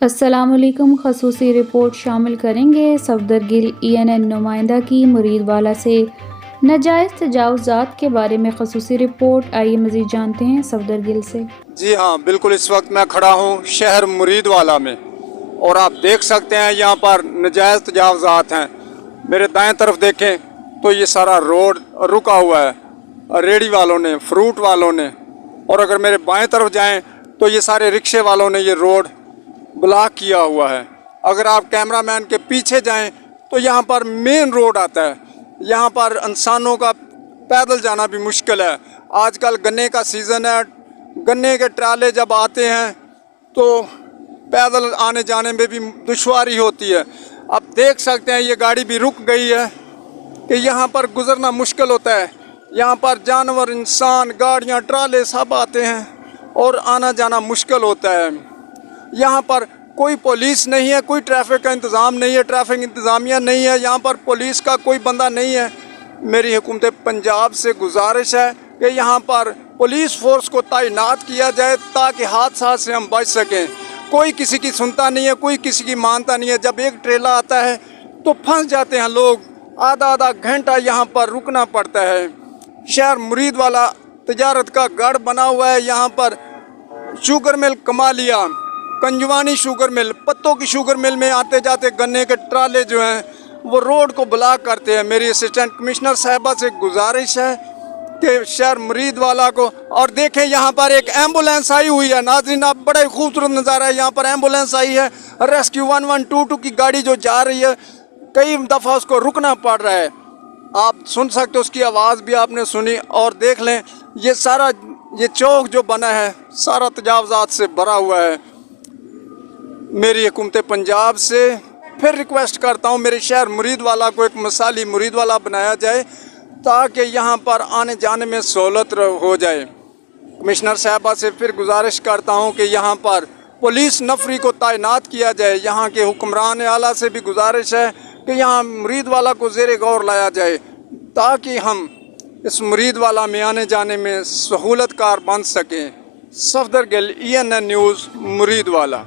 अस्सलामुअलैकुम। ख़ुसूसी रिपोर्ट शामिल करेंगे सफदर गिल ENN नुमाइंदा की मुरीदवाला से नाजायज़ तजावुज़ात के बारे में ख़ुसूसी रिपोर्ट। आइए मज़ीद जानते हैं सफदर गिल से। जी हाँ, बिल्कुल। इस वक्त मैं खड़ा हूँ शहर मुरीदवाला में और आप देख सकते हैं यहाँ पर नाजायज़ तजावुज़ात हैं। मेरे दाएं तरफ देखें तो ये सारा रोड रुका हुआ है रेडी वालों ने, फ्रूट वालों ने, और अगर मेरे बाएं तरफ जाएं तो ये सारे रिक्शे वालों ने ये रोड ब्लॉक किया हुआ है। अगर आप कैमरामैन के पीछे जाएं तो यहाँ पर मेन रोड आता है। यहाँ पर इंसानों का पैदल जाना भी मुश्किल है। आजकल गन्ने का सीज़न है, गन्ने के ट्राले जब आते हैं तो पैदल आने जाने में भी दुश्वारी होती है। अब देख सकते हैं ये गाड़ी भी रुक गई है कि यहाँ पर गुज़रना मुश्किल होता है। यहाँ पर जानवर, इंसान, गाड़ियाँ, ट्राले सब आते हैं और आना जाना मुश्किल होता है। यहाँ पर कोई पुलिस नहीं है, कोई ट्रैफिक का इंतज़ाम नहीं है, ट्रैफिक इंतज़ामिया नहीं है, यहाँ पर पुलिस का कोई बंदा नहीं है। मेरी हुकूमत पंजाब से गुजारिश है कि यहाँ पर पुलिस फोर्स को तैनात किया जाए ताकि हादसा से हम बच सकें। कोई किसी की सुनता नहीं है, कोई किसी की मानता नहीं है। जब एक ट्रेला आता है तो फंस जाते हैं लोग, आधा आधा घंटा यहाँ पर रुकना पड़ता है। शहर मुरीदवाला तजारत का गढ़ बना हुआ है। यहाँ पर sugar mill Kamalia, Kanjwani sugar mill, पत्तों की शुगर मिल में आते जाते गन्ने के ट्राले जो हैं वो रोड को ब्लॉक करते हैं। मेरी असिस्टेंट कमिश्नर साहिबा से गुजारिश है कि शहर मुरीदवाला को, और देखें यहाँ पर एक एम्बुलेंस आई हुई है। नाज़रीन, आप बड़ा ही खूबसूरत नज़ारा है। यहाँ पर एम्बुलेंस आई है, रेस्क्यू 1122 की गाड़ी जो जा रही है, कई दफ़ा उसको रुकना पड़ रहा है। आप सुन सकते हो, उसकी आवाज़ भी आपने सुनी। और देख लें ये सारा ये चौक जो बना है सारा तजावुज़ात से भरा हुआ है। मेरी हुकूमत पंजाब से फिर रिक्वेस्ट करता हूँ, मेरे शहर मुरीदवाला को एक मिसाली मुरीदवाला बनाया जाए ताकि यहाँ पर आने जाने में सहूलत हो जाए। कमिश्नर साहबा से फिर गुजारिश करता हूँ कि यहाँ पर पुलिस नफरी को तैनात किया जाए। यहाँ के हुक्मरान आला से भी गुजारिश है कि यहाँ मुरीदवाला को ज़ेरे गौर लाया जाए ताकि हम इस मुरीदवाला में आने जाने में सहूलत कार बन सकें। Safdar Gill, ENN news, मुरीदवाला।